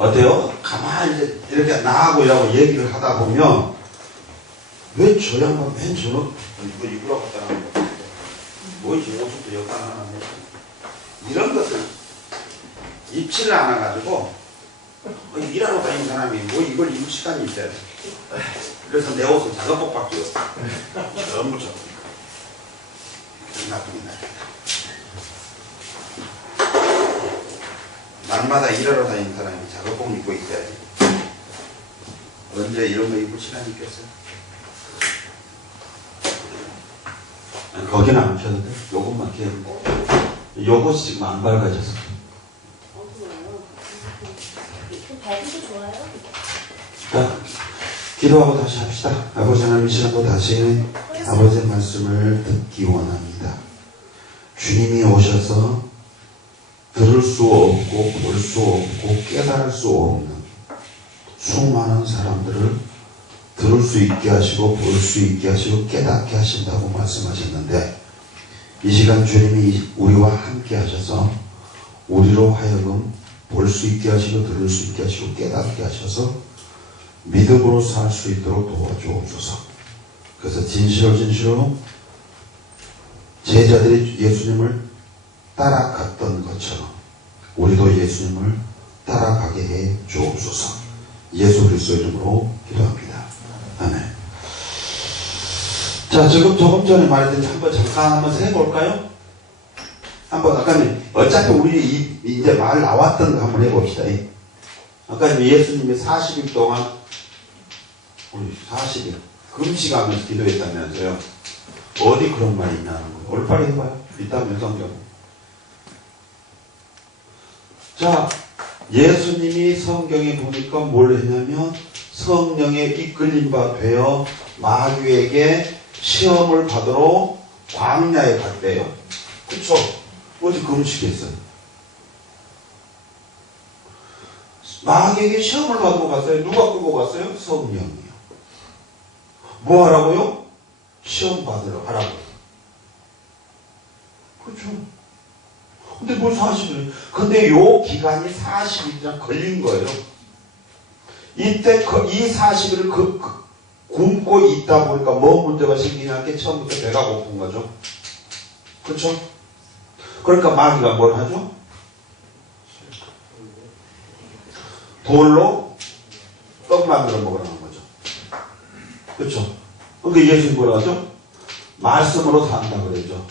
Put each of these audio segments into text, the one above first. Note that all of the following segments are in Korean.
어때요? 가만히 이렇게 나하고 이라고 얘기를 하다 보면 왜 저 양반 맨 저는 이거 입으라고 했다는 거 뭐 저 옷도 역할 하나 해 이런 것을 입지를 않아가지고 일하러 다니는 사람이 뭐 이걸 입을 시간이 있어요. 그래서 내 옷은 작업복 밖에 없어. 전부 저 나쁜 날 날마다 일하러 다니는 사람이 작업복 입고 있어야지. 언제 이런 거 입을 시간이 있겠어요? 거기는 안 펴도 돼. 요것만 끼우면 돼. 요것이 지금 안 밝아져서. 좋아요. 밝기도 좋아요. 자, 기도하고 다시 합시다. 아버지 하나님 이 시간도 다시 아버지의 말씀을 듣기 원합니다. 주님이 오셔서 들을 수 없고 볼 수 없고 깨달을 수 없는 수많은 사람들을 들을 수 있게 하시고 볼 수 있게 하시고 깨닫게 하신다고 말씀하셨는데 이 시간 주님이 우리와 함께 하셔서 우리로 하여금 볼 수 있게 하시고 들을 수 있게 하시고 깨닫게 하셔서 믿음으로 살 수 있도록 도와주옵소서. 그래서 진실로 제자들이 예수님을 따라갔던 것처럼 우리도 예수님을 따라가게 해 주옵소서. 예수 그리스도 이름으로 기도합니다. 아멘. 자, 지금 조금 전에 말했듯이 잠깐 해볼까요? 아까 어차피 우리 이제 말 나왔던 거 한번 해봅시다. 아까 예수님이 40일 동안 우리 40일 금식하면서 기도했다면서요. 어디 그런 말이 있냐는 거예요. 올바로 해봐요. 있다면 성경. 자, 예수님이 성경에 보니까 뭘 했냐면 성령에 이끌림 바 되어 마귀에게 시험을 받으러 광야에 갔대요. 그쵸? 어디 금식했어요? 마귀에게 시험을 받으러 갔어요. 누가 끌고 갔어요? 성령이요. 뭐 하라고요? 시험 받으러 하라고. 그렇죠. 근데 뭘 40일? 근데 요 기간이 40일이나 걸린 거예요. 이때 이 40일을 굶고 있다 보니까 뭐 문제가 생기냐 게 처음부터 배가 고픈 거죠. 그렇죠? 그러니까 마귀가 뭘 하죠? 돌로 떡 만들어 먹으라는 거죠. 그렇죠? 그러니까 예수님 뭐라 하죠? 말씀으로 산다 그러죠.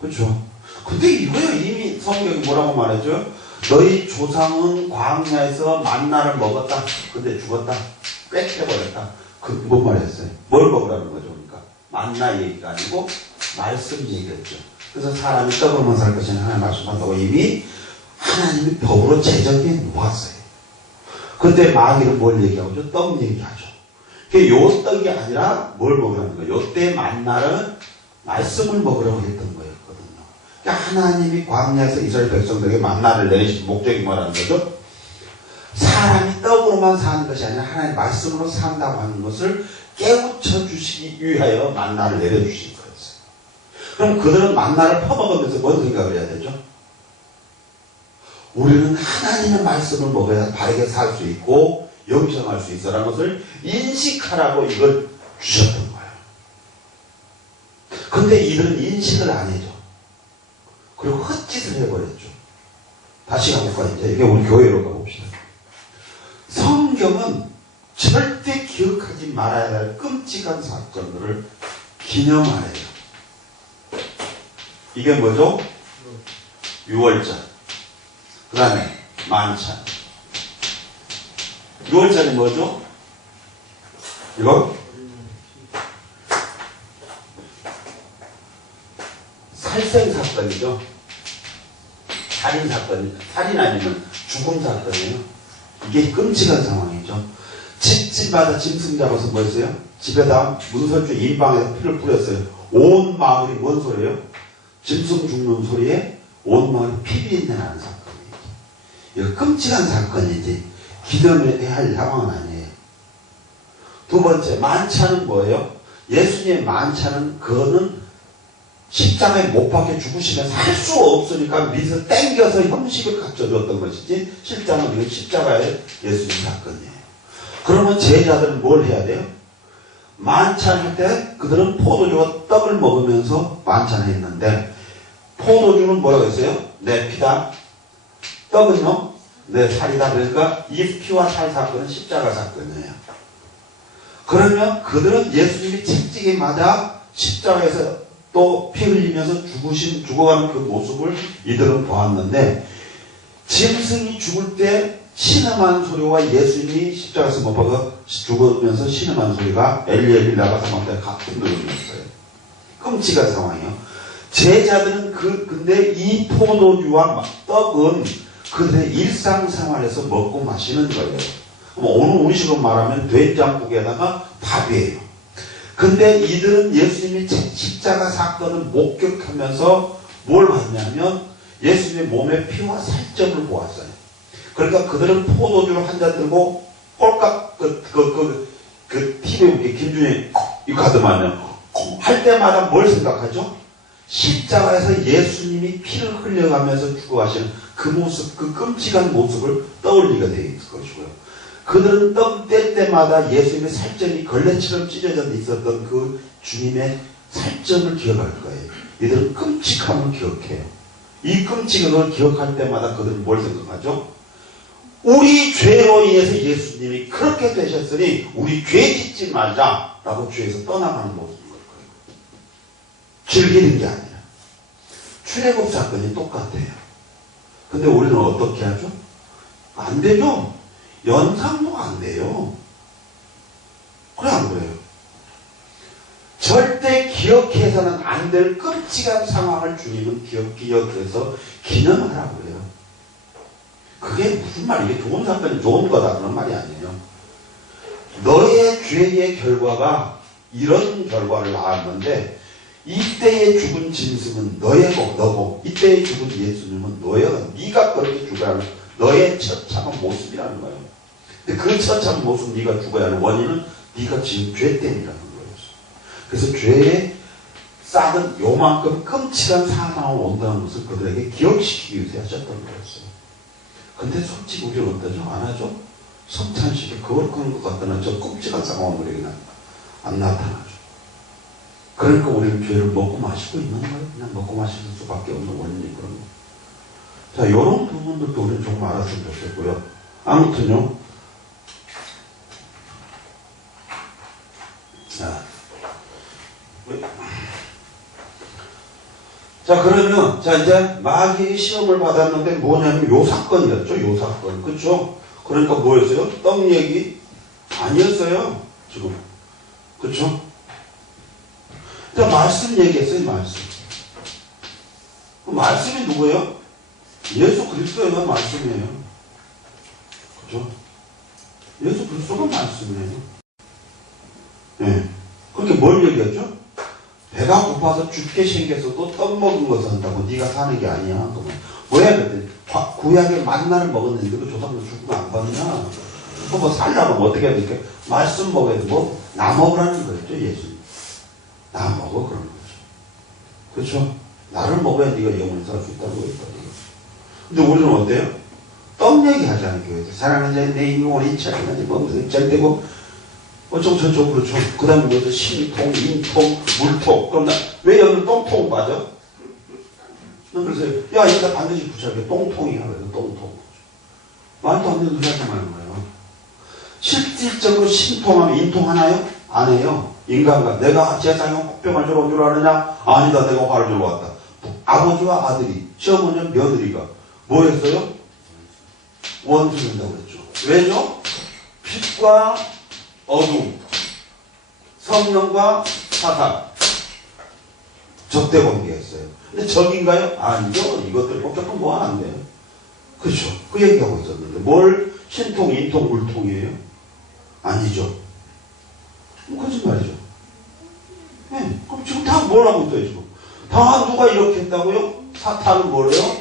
그렇죠? 근데 이거요 이미 성경이 뭐라고 말하죠? 너희 조상은 광야에서 만나를 먹었다. 근데 죽었다. 뺏겨버렸다. 뭔 말했어요? 뭘 먹으라는 거죠? 그러니까 만나 얘기가 아니고 말씀 얘기했죠. 그래서 사람이 떡으로만 살 것이냐 하나님 말씀한다고 이미 하나님이 법으로 제정해 놓았어요. 근데 마귀는 뭘 얘기하죠? 떡 얘기하죠. 요 떡이 아니라 뭘 먹으라는 거예요? 요때 만나를 말씀을 먹으라고 했던 거예요. 그러니까 하나님이 광야에서 이스라엘 백성들에게 만나를 내리신 목적이 뭐라는 거죠? 사람이 떡으로만 사는 것이 아니라 하나님의 말씀으로 산다고 하는 것을 깨우쳐 주시기 위하여 만나를 내려주신 거였어요. 그럼 그들은 만나를 퍼먹으면서 뭔 생각을 해야 되죠? 우리는 하나님의 말씀을 먹어야 바르게 살 수 있고 영생할 수 있어라는 것을 인식하라고 이걸 주셨던 거예요. 근데 이들은 인식을 안 해줘. 그리고 헛짓을 해버렸죠. 다시 가볼까 이제 이게 우리 교회로 가봅시다. 성경은 절대 기억하지 말아야 할 끔찍한 사건들을 기념하래요. 이게 뭐죠? 유월절. 그 다음에 만찬. 유월절이 뭐죠? 이거? 살생사건이죠. 살인사건, 살인 아니면 죽음 사건이에요. 이게 끔찍한 상황이죠. 집집마다 짐승 잡아서 뭐 했어요? 집에다 문설주 인방에서 피를 뿌렸어요. 온 마을이 뭔 소리예요? 짐승 죽는 소리에 온 마을이 피비린내 나는 사건이에요. 이거 끔찍한 사건이지 기념해야 할 상황은 아니에요. 두 번째, 만찬은 뭐예요? 예수님의 만찬은 그거는 십자가에 못 박혀 죽으시면서 할 수 없으니까 밑에서 땡겨서 형식을 갖춰줬던 것이지 실제는 이건 십자가의 예수님 사건이에요. 그러면 제자들은 뭘 해야 돼요? 만찬할 때 그들은 포도주와 떡을 먹으면서 만찬했는데 포도주는 뭐라고 했어요? 내 피다. 떡은요? 내 살이다. 그러니까 이 피와 살 사건은 십자가 사건이에요. 그러면 그들은 예수님이 채찍에 맞아 십자가에서 또 피 흘리면서 죽어가는 그 모습을 이들은 보았는데 짐승이 죽을 때 신음한 소리와 예수님이 십자가에서 못 박아 죽으면서 신음한 소리가 엘리 엘리 라마 사망자에 같은 노래였어요. 끔찍한 상황이에요. 제자들은 근데 이 포도주와 떡은 그들의 일상생활에서 먹고 마시는 거예요. 오늘 우리식으로 말하면 된장국에다가 밥이에요. 근데 이들은 예수님이 십자가 사건을 목격하면서 뭘 봤냐면 예수님의 몸에 피와 살점을 보았어요. 그러니까 그들은 포도주를 한 잔 들고 꼴깍 TV에 김준희 이거 하더만요. 할 때마다 뭘 생각하죠? 십자가에서 예수님이 피를 흘려가면서 죽어가시는 그 모습, 그 끔찍한 모습을 떠올리게 되어 있을 것이고요. 그들은 떡 뗄 때마다 예수님의 살점이 걸레처럼 찢어져 있었던 그 주님의 살점을 기억할 거예요. 이들은 끔찍함을 기억해요. 이 끔찍함을 기억할 때마다 그들은 뭘 생각하죠? 우리 죄로 인해서 예수님이 그렇게 되셨으니 우리 죄 짓지 말자 라고 죄에서 떠나가는 모습인 거예요. 즐기는 게 아니라. 출애굽 사건이 똑같아요. 근데 우리는 어떻게 하죠? 안 되죠? 연상도 안 돼요. 그래 안 그래요? 절대 기억해서는 안 될 끔찍한 상황을 주님은 기억해서 기념하라고 해요. 그게 무슨 말이에요? 좋은 사건이 좋은 거다 그런 말이 아니에요. 너의 죄의 결과가 이런 결과를 낳았는데 이때에 죽은 짐승은 너고 이때에 죽은 예수님은 너예요. 네가 그렇게 죽어야 하는 너의 처참한 모습이라는 거예요. 근데 그 처참한 모습 네가 죽어야 하는 원인은 네가 지은 죄 때문이라는 거예요. 그래서 죄의 싹은 요만큼 끔찍한 사망을 온다는 것을 그들에게 기억시키기 위해서 하셨던 거였어요. 근데 솔직히 우리는 어떠죠? 안 하죠? 성찬식에 거룩한 것 같다는 저 끔찍한 상황은 우리에게는 안 나타나죠. 그러니까 우리는 죄를 먹고 마시고 있는 거예요. 그냥 먹고 마실 수밖에 없는 원인이 그런 거예요. 자, 이런 부분들도 우리는 좀 알았으면 좋겠고요. 아무튼요. 자, 그러면, 이제, 마귀의 시험을 받았는데 뭐냐면 요 사건이었죠. 요 사건. 그쵸? 그러니까 뭐였어요? 떡 얘기 아니었어요. 지금. 그쵸? 자, 말씀 얘기했어요, 말씀. 그 말씀이 누구예요? 예수 그리스도가 말씀이에요. 그죠? 예수 그리스도가 말씀이에요. 예. 그렇게 뭘 얘기했죠? 배가 고파서 죽게 생겼어도 떡 먹은 거 산다고 네가 사는 게 아니야. 그러면 뭐야 그랬더니 구약의 만나를 먹었는데 그 조상도 죽으면 안 받느냐? 그거 뭐 살려면 어떻게 해야 될까? 말씀 먹어야 돼. 뭐 나 먹으라는 거였죠. 예수님. 나 먹어 그런 거죠. 그렇죠? 나를 먹어야 네가 영원히 살 수 있다고 했거든요. 근데 우리는 어때요? 떡 얘기하잖아요. 교회에서. 사랑하는 자의 내 영혼이 인차하지 뭐 잘되고 어쩌고저쩌고 그렇죠. 그 다음에 뭐죠? 심통, 인통, 물통. 그럼 왜 여기는 똥통 빠져? 그래서 야 여기다 반드시 붙여야 똥통이야. 그래서 똥통. 말도 안 되는 소리 하지 말는 거예요. 실질적으로 심통하면 인통하나요? 안 해요. 인간과 내가 세상에 혹병을 주러 온 줄 아느냐? 아니다. 내가 화를 주러 왔다. 아버지와 아들이, 시어머니와 며느리가 뭐였어요? 원수된다고 했죠. 왜죠? 빛과 어둠, 성령과 사탄, 적대관계였어요. 근데 적인가요? 아니죠. 이것들 복잡한 뭐 안 돼요. 그렇죠. 그 얘기하고 있었는데 뭘 신통, 인통, 물통이에요? 아니죠. 거짓말이죠. 네. 그럼 지금 다 뭘 하고 있어요, 지금? 다 누가 이렇게 했다고요? 사탄은 뭐래요?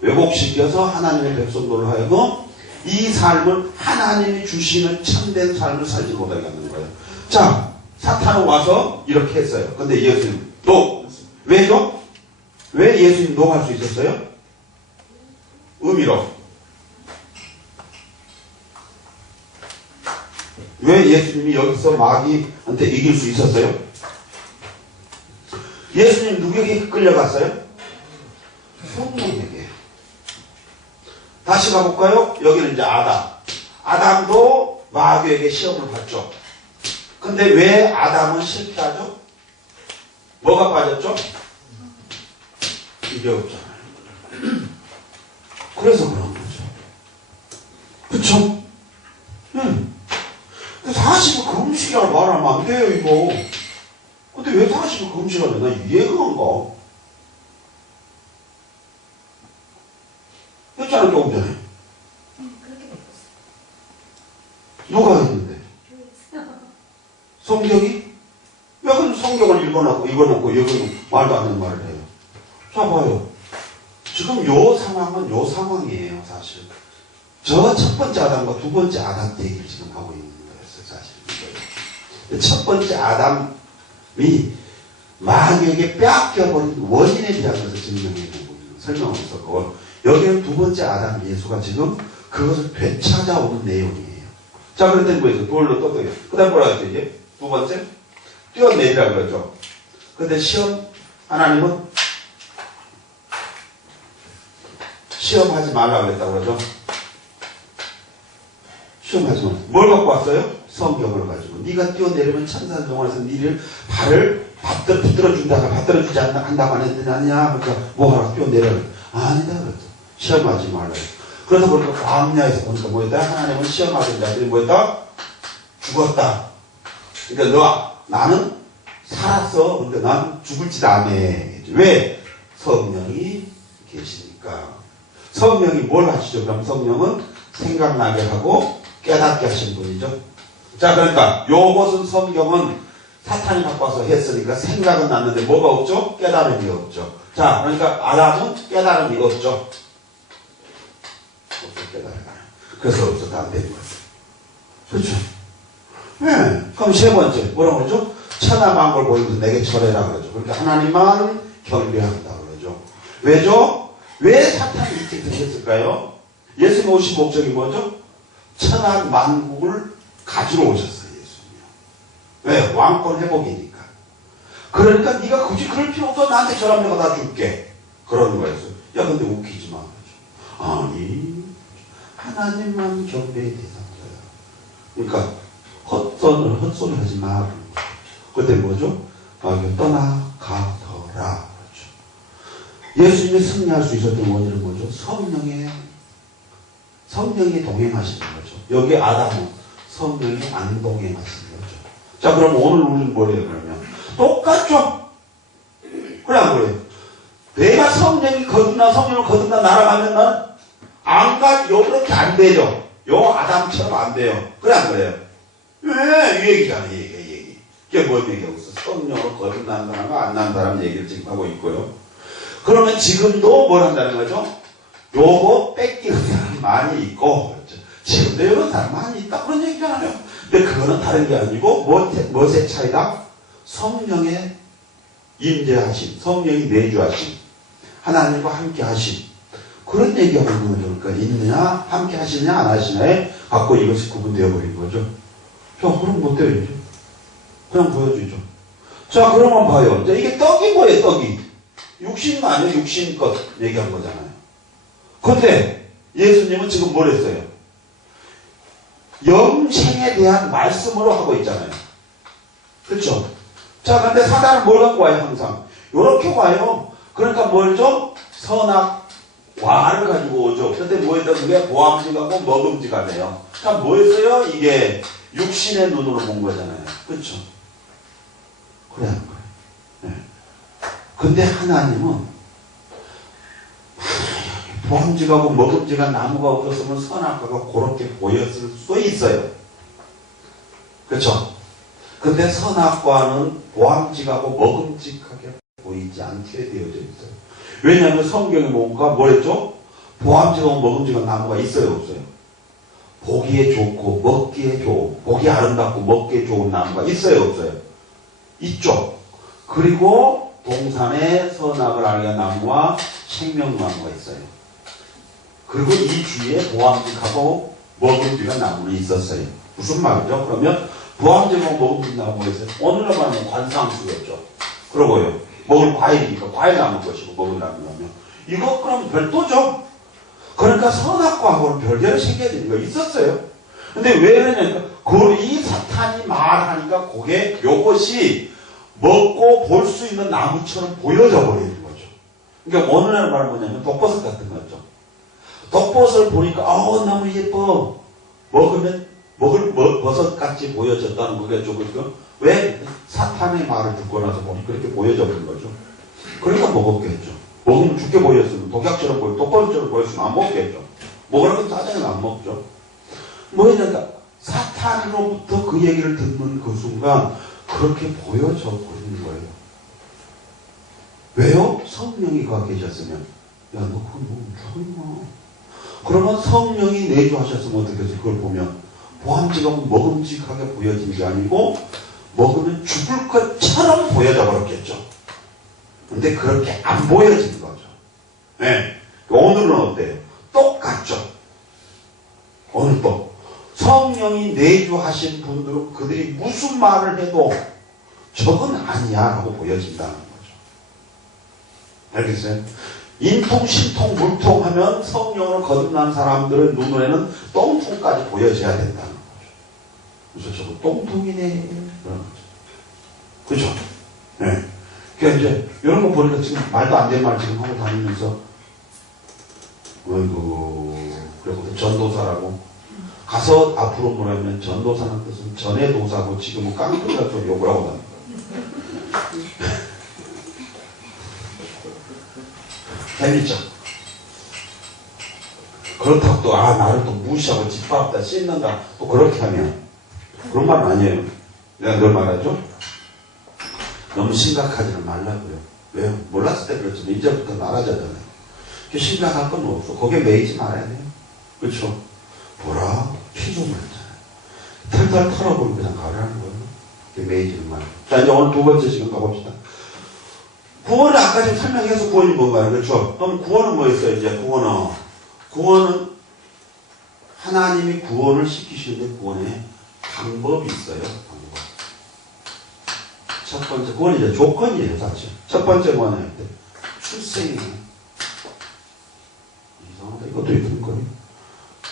왜곡시켜서 하나님의 백성들로 하여금 이 삶을 하나님이 주시는 참된 삶을 살지 못하게 하는 거예요. 자, 사탄은 와서 이렇게 했어요. 근데 예수님 또 왜죠? 왜 예수님 녹할 수 있었어요? 의미로. 왜 예수님이 여기서 마귀한테 이길 수 있었어요? 예수님 누구에게 끌려갔어요? 성령에게. 다시 가볼까요? 여기는 이제 아담. 아담도 마귀에게 시험을 받죠. 근데 왜 아담은 실패하죠? 뭐가 빠졌죠? 이게 없잖아요. 그래서 그런 거죠. 그쵸? 근데 40일 금식이라고 말하면 안 돼요, 이거. 근데 왜 40일 금식을 해? 나 이해가 안 가. 했잖아, 조금 전에. 그렇게 바꿨어요. 누가 했는데? 성경이? 왜 그럼 성경을 읽어놓고 여기는 말도 안 되는 말을 해요? 자, 봐요. 지금 요 상황은 요 상황이에요, 사실. 저 첫 번째 아담과 두 번째 아담 얘기를 지금 하고 있는 거였어요, 사실. 첫 번째 아담이 마귀에게 뺏겨버린 원인에 대한 것을 증명해 보고 있는 설명을 썼고, 여기는 두 번째 아담 예수가 지금 그것을 되찾아오는 내용이에요. 자, 그랬더니 뭐였어? 돌로 떠들어요. 그 다음 뭐라 했죠, 이게? 두 번째? 뛰어내리라 그러죠. 근데 하나님은 시험하지 말라 그랬다고 그러죠. 시험하지 마. 뭘 갖고 왔어요? 성경을 가지고. 네가 뛰어내리면 천사 동안에서 니를 발을 붙들어준다가 받들어주지 한다고 안 했더니 아니야. 그러니까 뭐하라 뛰어내려. 아니다 그랬죠. 시험하지 말라. 그래서 보니까 광야에서 보니까 뭐였다? 하나님은 시험하던 자들이 뭐였다? 죽었다. 그러니까 나는 살았어. 그러니까 난 죽을지도 않아. 왜? 성령이 계시니까. 성령이 뭘 하시죠? 그럼 성령은 생각나게 하고 깨닫게 하신 분이죠. 자, 그러니까 요것은 성경은 사탄이 바꿔서 했으니까 생각은 났는데 뭐가 없죠? 깨달음이 없죠. 자, 그러니까 아담은 깨달음이 없죠. 없어, 깨달음이. 그래서 없어도 안 되는 거예요. 그렇죠? 네. 그럼 세 번째 뭐라고 그러죠? 천하만걸 보이면서 내게 절해라 그러죠. 그러니까 하나님만 경배한다 그러죠. 왜죠? 왜 사탄이 이렇게 생겼을까요? 예수님 오신 목적이 뭐죠? 천하만국을 가지러 오셨어요. 예수님이요. 왜? 왕권 회복이니까. 그러니까 네가 굳이 그럴 필요 없어. 나한테 절하면 내가 다 줄게. 그러는 거였어요. 야, 근데 웃기지 마. 그러죠. 아니, 하나님만 경배의 대상자야. 그러니까 헛소리 하지 마. 그때 뭐죠? 떠나가더라. 그렇죠. 예수님이 승리할 수 있었던 원인은 뭐죠? 성령이 동행하시는 거죠. 여기 아담은 성령이 안 동행하시는 거죠. 자, 그럼 오늘 우리는 뭐래요, 그러면? 똑같죠? 그래, 안 그래요? 내가 성령을 거듭나 날아가면 난 안 가, 요렇게 안 되죠? 요 아담처럼 안 돼요. 그래, 안 그래요? 왜? 이 얘기잖아, 이 얘기. 이게 뭔 얘기하고 있어? 성령으로 거듭난 사람과 안 난 사람 얘기를 지금 하고 있고요. 그러면 지금도 뭘 한다는 거죠? 요거 뺏기는 사람 많이 있고, 그렇죠? 지금도 이런 사람 많이 있다. 그런 얘기잖아요. 근데 그거는 다른 게 아니고, 무엇의 차이다? 성령의 임재하심, 성령이 내주하심, 하나님과 함께 하심. 그런 얘기하고 있는 거죠. 그러니까 있느냐, 함께 하시느냐, 안 하시냐에 갖고 이것이 구분되어 버린 거죠. 자, 그럼 못 돼요, 이제. 그냥 보여주죠. 자, 그러면 봐요. 이제 이게 떡이 뭐예요, 떡이? 육신 아니에요, 육신 것 얘기한 거잖아요. 근데 예수님은 지금 뭘 했어요? 영생에 대한 말씀으로 하고 있잖아요. 그렇죠? 자, 근데 사단은 뭘 갖고 와요, 항상? 요렇게 와요. 그러니까 뭘죠? 선악과를 가지고 오죠. 근데 뭐였던 그게 보암지가고 먹음지가네요. 자, 뭐였어요? 이게 육신의 눈으로 본 거잖아요. 그렇죠? 그래, 안 그래? 네. 근데 하나님은 보암지가고 먹음지가 나무가 없었으면 선악과가 그렇게 보였을 수도 있어요. 그렇죠? 근데 선악과는 보암직하고 먹음직하게 보이지 않게 되어져 있어요. 왜냐하면 성경에 뭔가 뭐랬죠? 보암직하고 먹음직한 나무가 있어요, 없어요? 보기에 좋고 먹기에 좋고 보기 아름답고 먹기에 좋은 나무가 있어요, 없어요? 있죠. 그리고 동산에 선악을 알게 한 나무와 생명나무가 있어요. 그리고 이 주위에 보암직하고 먹음직한 나무는 있었어요. 무슨 말이죠? 그러면 보암직하고 먹음직 나무가 있어요. 오늘로 말하면 관상수였죠. 그러고요. 먹을 과일이니까 과일 나무 것이고 먹을 나무라면 이거 그럼 별도죠. 그러니까 선악과하고는 별개로 생겨야 되는 거 있었어요. 근데 왜 그러냐니까 이 사탄이 말하니까 그게 요것이 먹고 볼 수 있는 나무처럼 보여져 버리는 거죠. 그러니까 오늘날 말은 뭐냐면 독버섯 같은 거죠. 독버섯을 보니까 너무 예뻐. 먹으면 먹을 버섯같이 보여졌다는 거게 조금 왜? 사탄의 말을 듣고 나서 보니 그렇게 보여져 버린 거죠. 그러니까 먹었겠죠. 먹으면 죽게 보였으면 독약처럼 독버섯처럼 보였으면 안 먹겠죠. 먹으라고 짜장면 안 먹죠. 뭐냐니까 사탄으로부터 그 얘기를 듣는 그 순간 그렇게 보여져 버리는 거예요. 왜요? 성령이 가 계셨으면 야 너 그거 뭐 죽었나? 그러면 성령이 내주하셨으면 어떻게 해서 그걸 보면 보암직하고 먹음직하게 보여진 게 아니고 먹으면 죽을 것처럼 보여져 버렸겠죠. 근데 그렇게 안 보여진 거죠. 네. 오늘은 어때요? 똑같죠. 오늘도 성령이 내주하신 분들은 그들이 무슨 말을 해도 저건 아니야 라고 보여진다는 거죠. 알겠어요? 인통, 신통, 물통 하면 성령을 거듭난 사람들의 눈에는 똥통까지 보여져야 된다는 거죠. 그래서 저거 똥통이네 그런 거죠. 그렇죠? 네. 그러니까 이제 이런 거 보니까 지금 말도 안 되는 말 지금 하고 다니면서 어이구 그리고 전도사라고 가서 앞으로 뭐라면 전도사는 뜻은 전의 도사고 지금은 깡패가 좀 욕을 하고 다니는 거예요. 재밌죠? 그렇다고 또 나를 또 무시하고 짓밟다 씻는다 또 그렇게 하면 그런 말은 아니에요. 내가 늘 말하죠? 너무 심각하지는 말라고요. 왜요? 몰랐을 때 그렇지만 이제부터 말하자잖아요. 심각할 건 없어. 거기에 매이지 말아야 돼요. 그렇죠? 보라 피조물이잖아요. 털털 털어버리고 그냥 가라는 거예요. 그게 매이지는 말아요. 자 이제 오늘 두 번째 시간 가봅시다. 구원을 아까 지금 설명해서 구원이 뭔가요? 그렇죠? 그럼 구원은 뭐였어요? 이제 구원은 하나님이 구원을 시키시는데 구원에 방법이 있어요. 방법. 첫 번째 구원이 이제 조건이에요, 사실. 첫 번째 뭐냐? 출생이에요. 이상하다. 이것도 있는 거예요.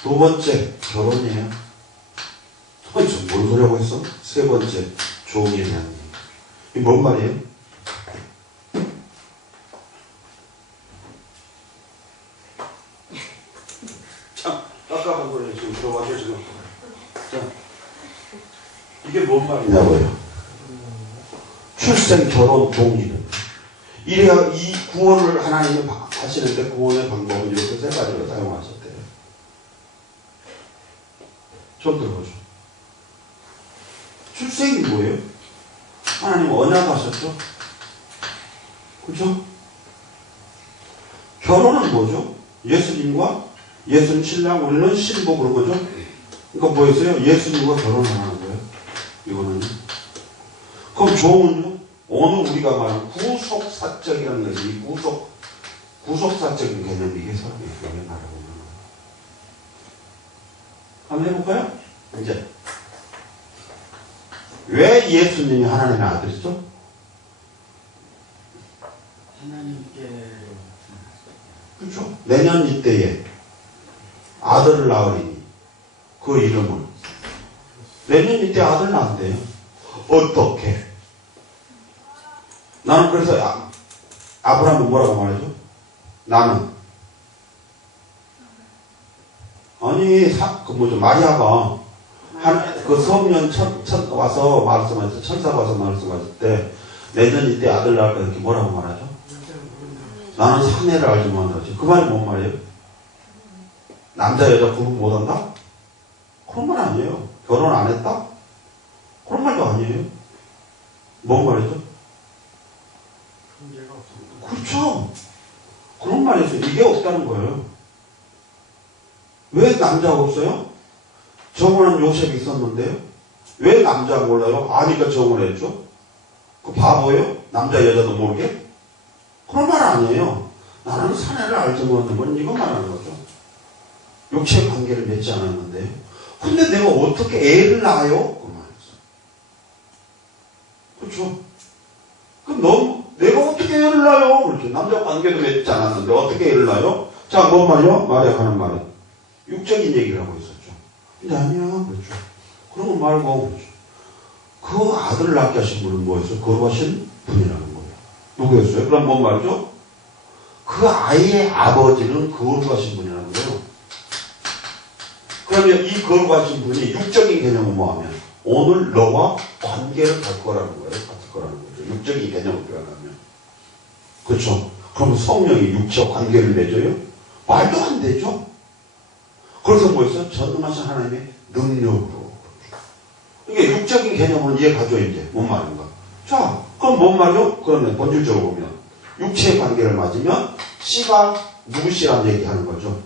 두 번째 결혼이에요. 뭘 소리 하고 있어? 세 번째 종에 대한 얘기. 이게 뭔 말이에요? 참 깜깜한 거예요. 지금 들어가죠 지금. 자, 이게 뭔 말이냐고요? 출생, 결혼, 종이는 이래야 이 구원을 하나님이 하시는데 구원의 방법은 이렇게 세 가지로 사용하셨대요. 좀 들어보죠. 출생이 뭐예요? 하나님 언약하셨죠? 그죠? 결혼은 뭐죠? 예수님과 예수님 신랑 우리는 신부 그런 거죠? 그러니까 뭐였어요? 예수님과 결혼을 하는 거예요. 이거는요. 그럼 종은요? 오늘 우리가 말하는 구속사적이라는 것이 이 구속사적인 개념이 이게 사람이 그렇게 말하고 한번 해볼까요? 이제 왜 예수님이 하나님의 아들이죠? 하나님께 그렇죠? 내년 이때에 아들을 낳으리니 그 이름은 내년 이때 아들 낳는데요. 어떻게? 나는 그래서 아브라함은 뭐라고 말하죠? 나는 아니 마리아가 그 성령 와서 말씀하셨을 때 천사가 와서 말씀하실 때 내년 이때 아들 낳을 거 이렇게 뭐라고 말하죠? 나는 사내를 알지 못한다지. 그 말이 뭔 말이에요? 남자 여자 구분 못한다? 그런 말 아니에요. 결혼 안 했다? 그런 말도 아니에요. 뭔 말이죠? 그렇죠. 그런 말이죠. 이게 없다는 거예요. 왜 남자가 없어요? 정원은 요셉이 있었는데요. 왜 남자 몰라요? 아니까 정원했죠. 그 바보예요? 남자 여자도 모르게? 그런 말 아니에요. 나는 사내를 알지 못하면 이거 말하는 거죠. 육체 관계를 맺지 않았는데요. 근데 내가 어떻게 애를 낳아요? 그 말이죠. 그렇죠? 그럼 내가 어떻게 애를 낳아요? 그렇죠. 남자 관계도 맺지 않았는데 어떻게 애를 낳아요? 자, 뭔 말이요? 말이야 하는 말은 육적인 얘기를 하고 있었죠. 근데 아니야. 그렇죠. 그런 거 말고 그렇죠. 그 아들을 낳게 하신 분은 뭐였어요? 거룩하신 분이라는 거예요. 누구였어요? 그럼 뭔 말이죠? 그 아이의 아버지는 거룩하신 분이라는 거예요. 그러면 이 거룩하신 분이 육적인 개념은 뭐하면 오늘 너와 관계를 갈 거라는 거예요. 같을 거라는 거죠. 육적인 개념을 표현하면. 그렇죠? 그럼 성령이 육체와 관계를 맺어요? 말도 안 되죠? 그래서 뭐였어요? 전능하신 하나님의 능력으로. 이게 육적인 개념은 이해가죠, 이제. 뭔 말인가? 자, 그럼 뭔 말이요? 그러면 본질적으로 보면 육체의 관계를 맞으면 씨가 누구 씨라는 얘기 하는 거죠.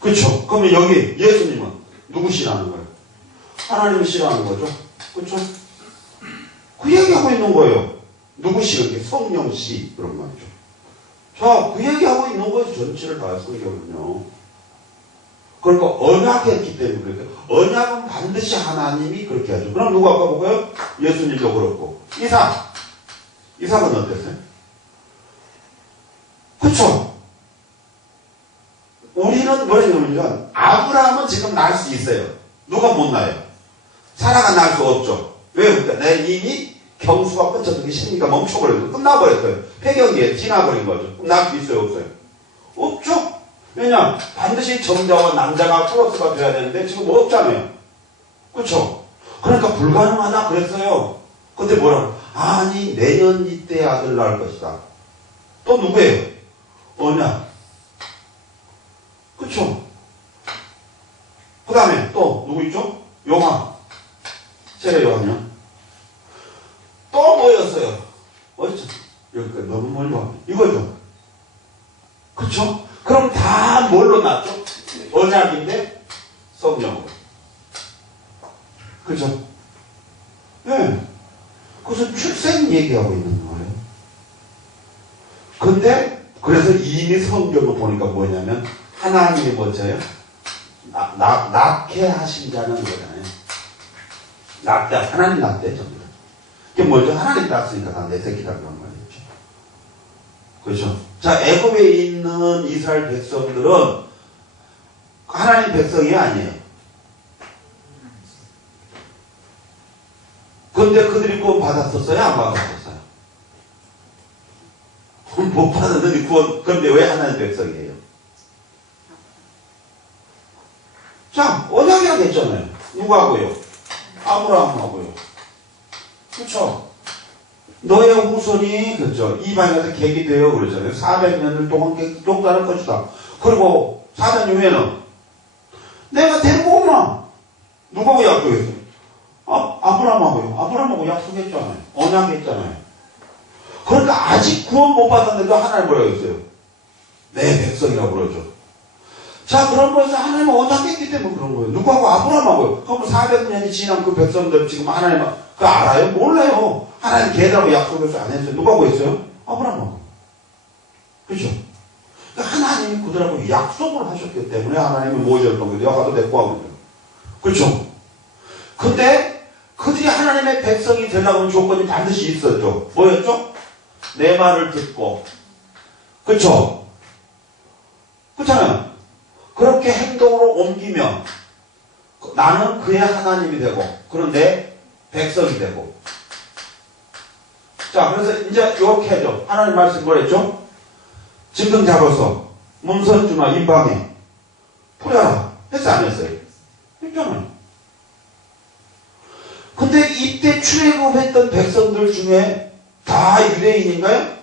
그렇죠? 그러면 여기 예수님은 누구 씨라는 거예요? 하나님 씨라는 거죠. 그렇죠? 그 얘기하고 있는 거예요. 누구 씨? 성령 씨 그런 말이죠. 자, 그 얘기하고 있는 거예요. 전체를 다 성경은요. 그러니까 언약했기 때문에 그래요. 언약은 반드시 하나님이 그렇게 하죠. 그럼 누가 아까 볼까요? 예수님도 그렇고. 이삭은 어땠어요? 그쵸? 우리는 뭐냐면 아브라함은 지금 낳을 수 있어요. 누가 못 낳아요? 사라가 낳을 수 없죠. 왜? 그러니까 내 이미 경수가 끝쳤던 심리가 멈춰버렸어요. 끝나버렸어요. 폐경기에 지나버린 거죠. 그럼 낳을 수 있어요? 없어요? 없죠? 왜냐? 반드시 정자와 남자가 플러스가 돼야 되는데 지금 없잖아요. 그쵸? 그러니까 불가능하다 그랬어요. 근데 뭐라고? 아니 내년 이때 아들 낳을 것이다. 또 누구예요? 언약. 그쵸? 그 다음에 또 누구 있죠? 요한. 세례 요한이요. 또 뭐였어요? 어디죠? 여기까지 너무 멀리 와. 이거죠. 그쵸? 그럼 다 뭘로 났죠? 언약인데 성령으로. 그죠? 네. 그래서 출생 얘기하고 있는 거예요. 근데 그래서 이미 성경을 보니까 뭐냐면 하나님이 뭐죠? 낳게 하신 자는 거잖아요. 낳게 하나님 낳대 전부. 이게 뭐죠? 하나님 낳았으니까 다 내 새끼다 그런 말이죠. 그렇죠? 자, 애굽에 있는 이스라엘 백성들은 하나님 백성이 아니에요. 근데 그들이 구원 받았었어요? 안 받았었어요? 못 받았는데 구원, 그런데 왜 하나님 백성이에요? 자, 언약이라고 했잖아요. 누구하고요? 아브라함하고요. 그렇죠? 너의 후손이 그렇죠. 이방에서 객이 되어 그러잖아요. 400년을 동안 쫓아갈 것이다. 그리고 4년 후에는 내가 데리고 오마. 누구하고 약속했어요? 아브라함하고요. 아브라함하고 약속했잖아요. 언약했잖아요. 그러니까 아직 구원 못 받았는데도 하나님 뭐라고 했어요? 내 백성이라고 그러죠. 자, 그런 거에서 하나님은 언약했기 때문에 그런 거예요. 누구하고? 아브라함하고요. 그럼 400년이 지난 그 백성들 지금 하나님 그거 알아요? 몰라요. 하나님 걔들하고 약속해서 안 했어요. 누구하고 했어요? 아브라함하고. 그렇죠? 그러니까 하나님이 그들하고 약속을 하셨기 때문에 하나님이 모셔줬던 거예요. 내가 가도 데리고 하고 있어요. 그렇죠? 근데 그들이 하나님의 백성이 되려고 하는 조건이 반드시 있었죠. 뭐였죠? 내 말을 듣고. 그렇죠? 그렇잖아요. 그렇게 행동으로 옮기면 나는 그의 하나님이 되고 그런데 백성이 되고. 자, 그래서 이제 이렇게 하죠. 하나님 말씀 뭐랬죠? 짐승 잡아서 문선주나 임방에 뿌려라. 했어 안 했어요? 했잖아요. 근데 이때 출애굽했던 백성들 중에 다 유대인인가요?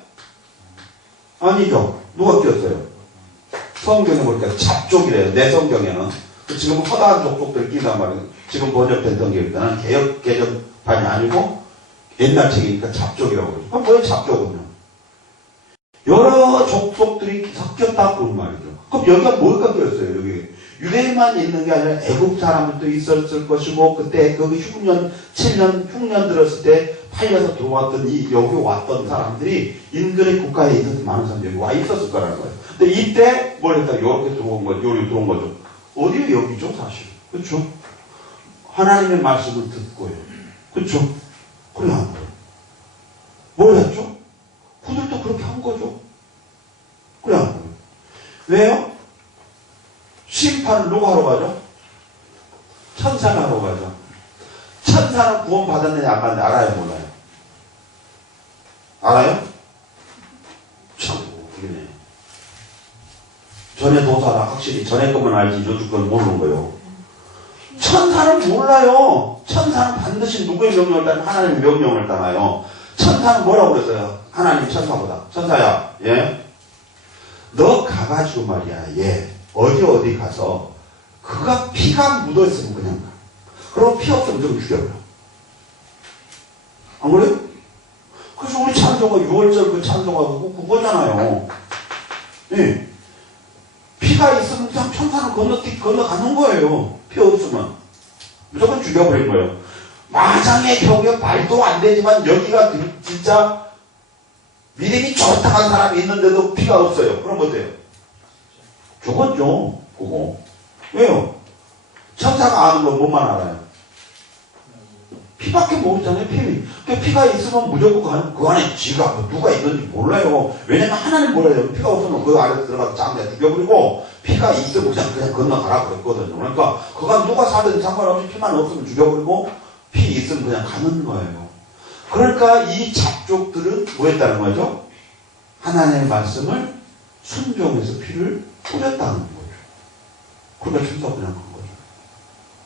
아니죠. 누가 끼었어요? 성경에 보니까 잡족이래요. 내 성경에는. 지금 허다한 족속들 끼단 말이에요. 지금 번역된 성경일때는 개혁 개정판이 아니고 옛날 책이니까 잡족이라고 그러죠. 그럼 뭐예요 잡족은요? 여러 족속들이 섞였다 그 말이죠. 그럼 여기가 뭐가 끼었어요? 여기 유대인만 있는 게 아니라 애국 사람들도 있었을 것이고 그때 거기 흉년 7년 흉년 들었을 때 팔려서 들어왔던 이 여기 왔던 사람들이 인근의 국가에 있었던 많은 사람들이 여기 와 있었을 거라는 거예요. 근데 이때 뭘 했다? 이렇게 들어온 거죠. 여기 들어온 거죠. 어디에 여기죠 사실. 그렇죠? 하나님의 말씀을 듣고요. 그렇죠? 그래 한 거예요. 뭘 했죠? 그들도 그렇게 한 거죠. 그래 한 거예요. 왜요? 심판을 누가 하러 가죠? 천사가 하러 가죠. 천사는 구원 받았느냐 안 받았느냐 알아요 몰라요? 알아요? 참 웃기네. 전에 도사라 확실히 전에 것만 알지 요즘 건 모르는 거예요. 천사는 몰라요. 천사는 반드시 누구의 명령을 따르면 하나님의 명령을 따라요. 천사는 뭐라고 그랬어요? 하나님 천사보다. 천사야, 예? 너 가가지고 말이야, 예. 어디 가서 그가 피가 묻어있으면 그냥 가. 그럼 피 없으면 좀 죽여버려. 안 그래요? 그래서 우리 찬송가 6월절 그 찬송가 그거잖아요. 예. 피가 있으면 그냥 천사는 건너가는 거예요. 피 없으면. 무조건 죽여버린 거예요. 마장의 경우에 말도 안 되지만 여기가 진짜 믿음이 좋다는 사람이 있는데도 피가 없어요. 그럼 어때요? 죽었죠. 그거. 왜요? 천사가 아는 건 뭐만 알아요? 피밖에 모르잖아요. 피가 있으면 무조건 그 안에 쥐가 뭐 누가 있는지 몰라요. 왜냐면 하나님 몰라요. 피가 없으면 그 안에 들어가서 짱내 죽여버리고 피가 있으면 그냥 건너가라 그랬거든요. 그러니까 그가 누가 사든 상관없이 피만 없으면 죽여버리고 피 있으면 그냥 가는 거예요. 그러니까 이 잡족들은 뭐 했다는 거죠? 하나님의 말씀을 순종해서 피를 뿌렸다는 거죠. 그러니까 천사가 그냥 간 거죠.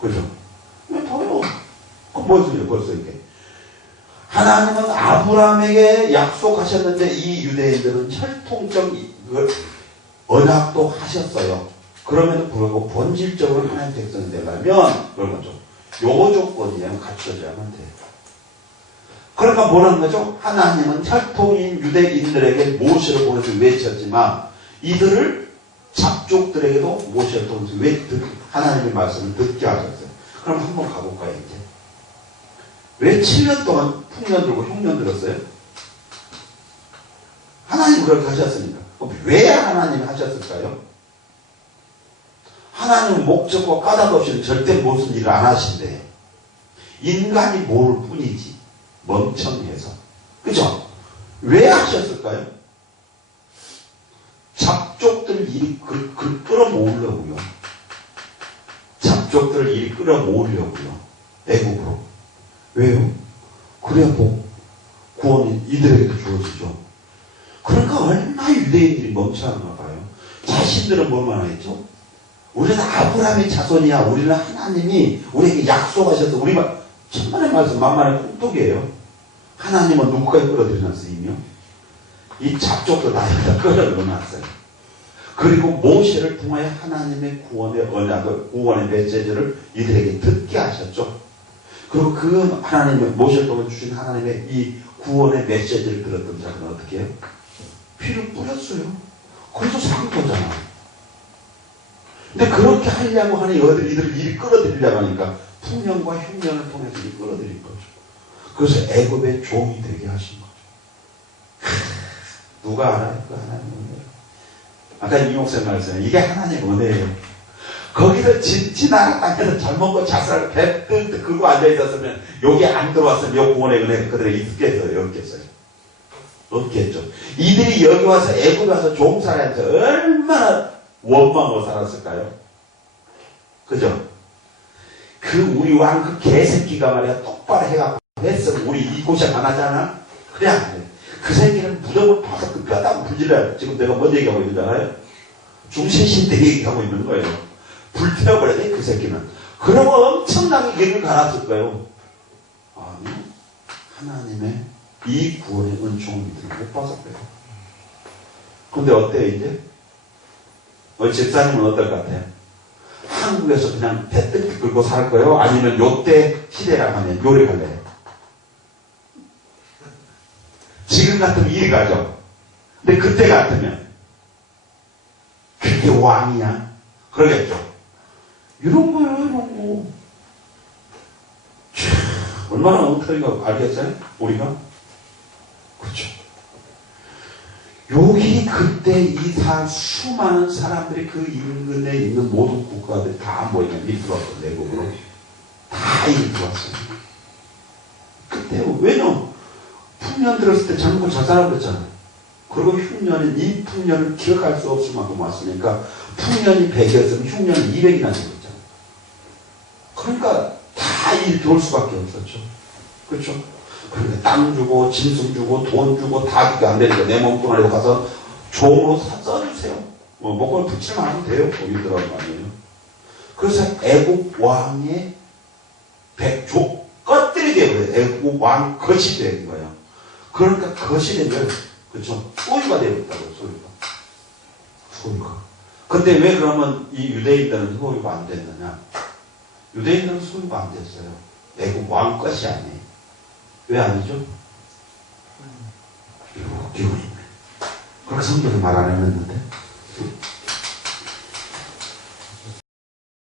그죠? 왜 더요? 그럼 뭐였어요? 벌써 이게. 하나님은 아브라함에게 약속하셨는데 이 유대인들은 혈통적 언약도 하셨어요. 그럼에도 불구하고 본질적으로 하나님 백성이 되려면 그런 거죠. 요 조건이에요. 갖춰져야만 돼요. 그러니까 뭐라는 거죠? 하나님은 혈통인 유대인들에게 모세를 보내서 외쳤지만 이들을 잡족들에게도 모세를 통해서 하나님의 말씀을 듣게 하셨어요. 그럼 한번 가볼까요 이제? 왜 7년 동안 풍년 들고 흉년 들었어요? 하나님 그렇게 하셨으니까. 그럼 왜 하나님이 하셨을까요? 하나님은 목적과 까닭 없이는 절대 무슨 일을 안 하신대요. 인간이 모를 뿐이지. 멍청해서. 그죠? 왜 하셨을까요? 잡족들 일이 끌어모으려고요. 잡족들 일이 끌어모으려고요. 애국으로. 왜요? 그래야 구원이 이들에게도 주어지죠. 그러니까 얼마나 유대인들이 멍청한가 봐요. 자신들은 뭐만 했죠? 우리는 아브라함의 자손이야. 우리는 하나님이 우리에게 약속하셔서 우리만 천만의 말씀 만만의 콩떡이에요. 하나님은 누구까지 끌어들여놨어요? 이 잡족도 다 여기다 끌어넣어놨어요. 그리고 모세를 통하여 하나님의 구원의 언약을, 구원의 메시지를 이들에게 듣게 하셨죠. 그리고 그 하나님의, 모세를 통해 주신 하나님의 이 구원의 메시지를 들었던 자들은 어떻게 해요? 피를 뿌렸어요. 그래서 산 거잖아. 근데 그렇게 하려고 하니 이들을 이리 끌어들이려고 하니까 풍년과 흉년을 통해서 이리 끌어들인 거죠. 그래서 애굽의 종이 되게 하신 거죠. 누가 알아요? 그 하나님 은혜요. 아까 이목쌤 말씀에 이게 하나님 은혜예요. 거기서 지나라 땅에서 잘 먹고 자살 뱉듯 그거 앉아있었으면 여기 안 들어왔으면 요 구원의 은혜가 그들에게 있겠어요? 없겠어요? 없겠죠. 이들이 여기 와서 애굽에 와서 종살이한테 얼마나 원망하고 살았을까요? 그죠? 그 우리 왕 그 개새끼가 말이야 똑바로 해갖고 했으면 우리 이 고생 안 하잖아? 그래 안 돼. 그 새끼는 무덤을 파서 그 뼈다가 불질러야 지금 내가 뭔 얘기하고 있잖아요? 중세시대 얘기하고 있는 거예요. 불태워버려야 돼 그 새끼는. 그러면 엄청나게 길을 갈았을 거예요. 아니 하나님의 이 구원의 은총을 못 받았어요. 근데 어때요 이제? 집사님은 어떨 것 같아요? 한국에서 그냥 패뜨기 끌고 살 거예요? 아니면 요때 시대라 하면 요리 갈래요? 지금 같으면 이리 가죠. 근데 그때 같으면 그게 왕이야? 그러겠죠. 이런 거예요, 이런 거. 참, 얼마나 엉터리가 알겠어요? 우리가? 그렇죠. 여기 그때 이 수많은 사람들이 그 인근에 있는 모든 국가들이 다 모이면 밀들어왔어, 내국으로. 다 밀들어왔어요. 그때, 왜냐면, 풍년 들었을 때 장군 자살하고 그랬잖아요. 그리고 흉년은, 이 풍년을 기억할 수 없을 만큼 왔으니까, 풍년이 100이었으면 흉년은 200이나 되었잖아요. 그러니까, 다 들어올 수밖에 없었죠. 그렇죠? 그러니까 땅 주고, 짐승 주고, 돈 주고, 다 그게 안 되니까 내 몸뚱아리로 가서 종으로 써주세요. 목걸이 붙이면 안 돼요. 거기더라고 아니에요. 그래서 애국 왕의 꺼뜨리게 해요. 애국 왕 것이 된 거예요. 그러니까 것이 되면, 그렇죠? 소유가 되었다고, 소유가. 근데 왜 그러면 이 유대인들은 소유가 안 됐느냐? 유대인들은 소유가 안 됐어요. 애국 왕 것이 아니에요. 왜 아니죠? 기울입니다. 그렇게 성경이 말 안 해놨는데.